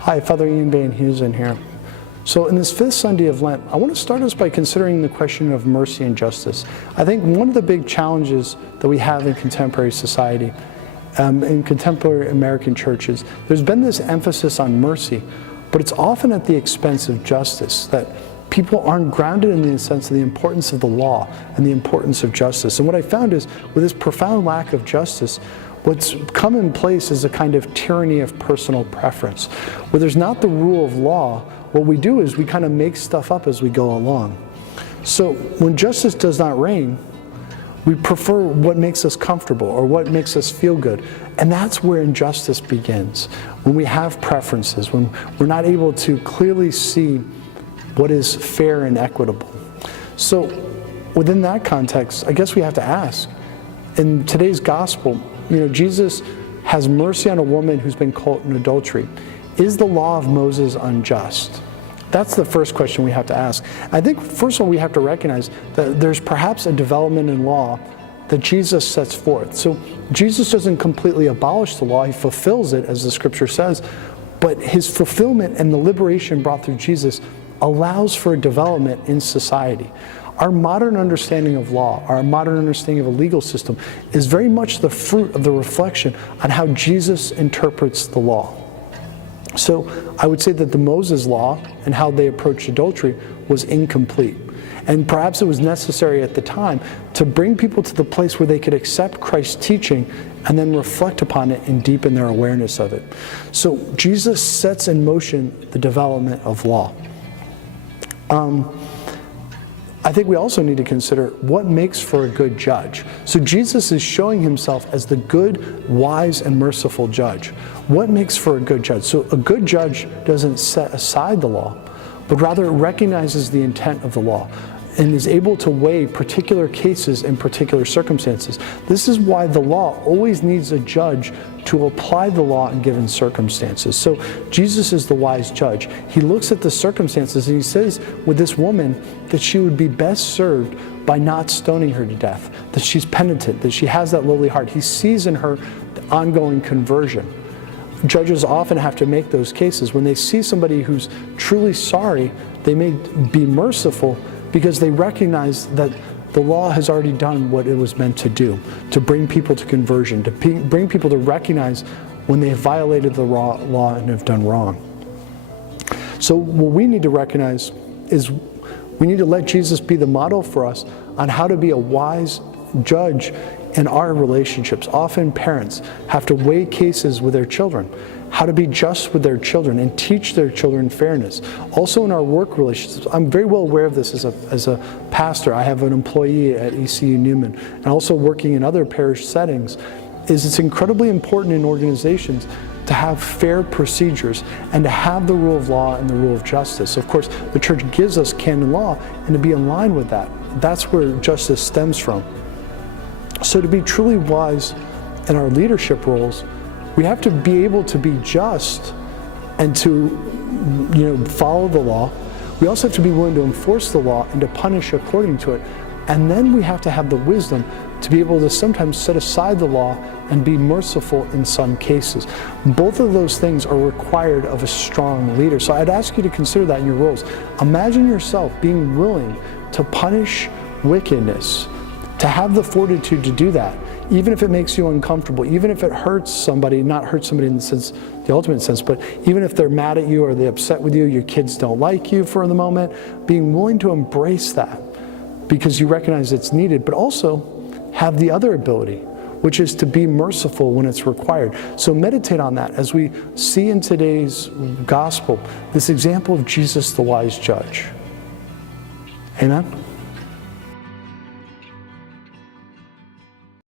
Hi, Father Ian Van Heusen here. So in this fifth Sunday of Lent, I want to start us by considering the question of mercy and justice. I think one of the big challenges that we have in contemporary society, in contemporary American churches, there's been this emphasis on mercy, but it's often at the expense of justice, that people aren't grounded in the sense of the importance of the law and the importance of justice. And what I found is, with this profound lack of justice, what's come in place is a kind of tyranny of personal preference. Where there's not the rule of law, what we do is we kind of make stuff up as we go along. So when justice does not reign, we prefer what makes us comfortable or what makes us feel good. And that's where injustice begins. When we have preferences, when we're not able to clearly see what is fair and equitable. So within that context, I guess we have to ask, in today's gospel, Jesus has mercy on a woman who's been caught in adultery. Is the law of Moses unjust? That's the first question we have to ask. I think, first of all, we have to recognize that there's perhaps a development in law that Jesus sets forth. So Jesus doesn't completely abolish the law, he fulfills it, as the scripture says, but his fulfillment and the liberation brought through Jesus allows for a development in society. Our modern understanding of law, our modern understanding of a legal system, is very much the fruit of the reflection on how Jesus interprets the law. So I would say that the Moses law and how they approached adultery was incomplete. And perhaps it was necessary at the time to bring people to the place where they could accept Christ's teaching and then reflect upon it and deepen their awareness of it. So Jesus sets in motion the development of law. I think we also need to consider what makes for a good judge. So Jesus is showing himself as the good, wise, and merciful judge. What makes for a good judge? So a good judge doesn't set aside the law, but rather recognizes the intent of the law and is able to weigh particular cases in particular circumstances. This is why the law always needs a judge to apply the law in given circumstances. So Jesus is the wise judge. He looks at the circumstances and he says with this woman that she would be best served by not stoning her to death, that she's penitent, that she has that lowly heart. He sees in her the ongoing conversion. Judges often have to make those cases. When they see somebody who's truly sorry, they may be merciful because they recognize that the law has already done what it was meant to do, to bring people to conversion, to bring people to recognize when they have violated the law and have done wrong. So what we need to recognize is we need to let Jesus be the model for us on how to be a wise judge in our relationships. Often parents have to weigh cases with their children, how to be just with their children and teach their children fairness. Also in our work relationships, I'm very well aware of this as a pastor. I have an employee at ECU Newman and also working in other parish settings, it's incredibly important in organizations to have fair procedures and to have the rule of law and the rule of justice. Of course, the church gives us canon law, and to be in line with that, that's where justice stems from. So to be truly wise in our leadership roles, we have to be able to be just and to follow the law. We also have to be willing to enforce the law and to punish according to it. And then we have to have the wisdom to be able to sometimes set aside the law and be merciful in some cases. Both of those things are required of a strong leader. So I'd ask you to consider that in your roles. Imagine yourself being willing to punish wickedness, to have the fortitude to do that, even if it makes you uncomfortable, even if it hurts somebody, not hurt somebody in the sense, the ultimate sense, but even if they're mad at you or they're upset with you, your kids don't like you for the moment, being willing to embrace that because you recognize it's needed, but also have the other ability, which is to be merciful when it's required. So meditate on that as we see in today's gospel, this example of Jesus, the wise judge. Amen?